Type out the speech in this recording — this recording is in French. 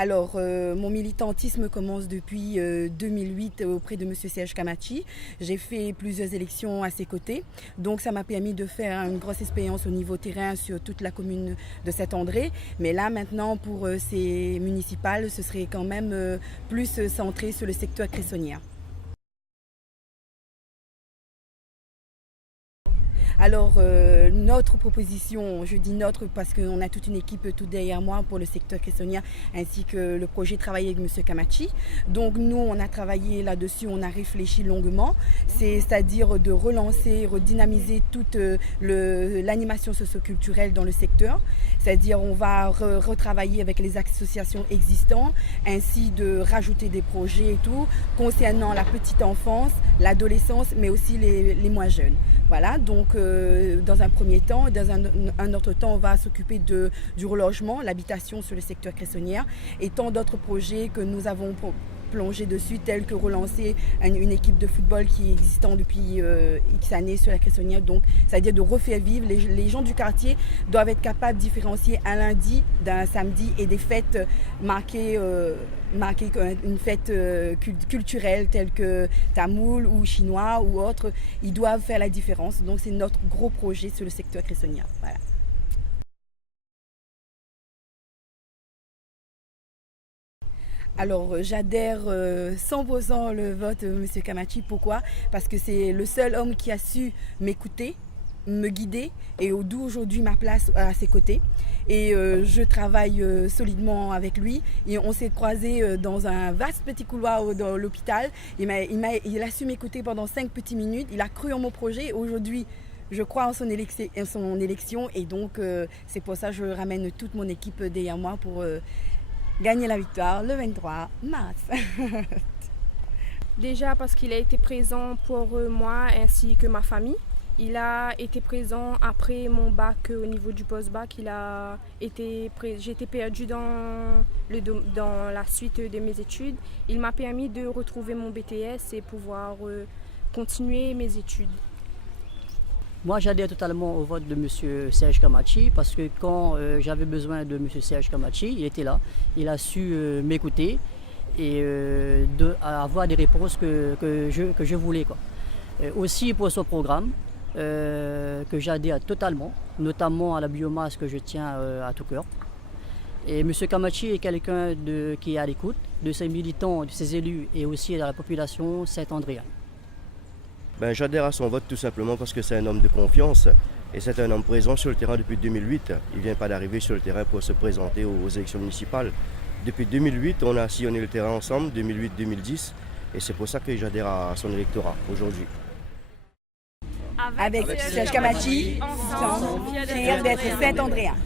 Alors, mon militantisme commence depuis 2008 auprès de M. Serge Kamachi. J'ai fait plusieurs élections à ses côtés. Donc, ça m'a permis de faire une grosse expérience au niveau terrain sur toute la commune de Saint-André. Mais là, maintenant, pour ces municipales, ce serait quand même plus centré sur le secteur cressonnière. Alors, notre proposition, je dis notre parce qu'on a toute une équipe tout derrière moi pour le secteur cressonnière ainsi que le projet travaillé avec M. Kamachi. Donc nous, on a travaillé là-dessus, on a réfléchi longuement, c'est-à-dire de relancer, redynamiser toute l'animation socioculturelle dans le secteur. C'est-à-dire on va retravailler avec les associations existantes, ainsi de rajouter des projets et tout, concernant la petite enfance, l'adolescence, mais aussi les moins jeunes. Voilà, donc dans un premier temps, dans un autre temps, on va s'occuper du relogement, l'habitation sur le secteur cressonnière et tant d'autres projets que nous avons plongé dessus, tels que relancer une équipe de football qui est existante depuis X années sur la cressonnière. Donc, c'est-à-dire de refaire vivre. Les gens du quartier doivent être capables de différencier un lundi d'un samedi et des fêtes marquées une fête culturelle telle que tamoul ou chinois ou autre. Ils doivent faire la différence. Donc, c'est notre gros projet sur le secteur cressonnière. Voilà. Alors j'adhère 100% le vote de M. Kamachi. Pourquoi? Parce que c'est le seul homme qui a su m'écouter, me guider et d'où aujourd'hui ma place à ses côtés. Et je travaille solidement avec lui et on s'est croisés dans un vaste petit couloir dans l'hôpital. Il a su m'écouter pendant 5 petites minutes, il a cru en mon projet. Aujourd'hui, je crois en son élection et donc c'est pour ça que je ramène toute mon équipe derrière moi pour gagner la victoire le 23 mars. Déjà parce qu'il a été présent pour moi ainsi que ma famille. Il a été présent après mon bac au niveau du post-bac. J'étais perdue dans la suite de mes études. Il m'a permis de retrouver mon BTS et pouvoir continuer mes études. Moi, j'adhère totalement au vote de M. Serge Kamachi parce que quand j'avais besoin de M. Serge Kamachi, il était là. Il a su m'écouter et avoir des réponses que je voulais, quoi. Aussi pour son programme, que j'adhère totalement, notamment à la biomasse que je tiens à tout cœur. Et M. Kamachi est quelqu'un qui est à l'écoute de ses militants, de ses élus et aussi de la population saint-andréenne. J'adhère à son vote tout simplement parce que c'est un homme de confiance et c'est un homme présent sur le terrain depuis 2008. Il ne vient pas d'arriver sur le terrain pour se présenter aux élections municipales. Depuis 2008, on a sillonné le terrain ensemble, 2008-2010, et c'est pour ça que j'adhère à son électorat aujourd'hui. Avec Serge Kamachi, fier d'être Saint-Andréen.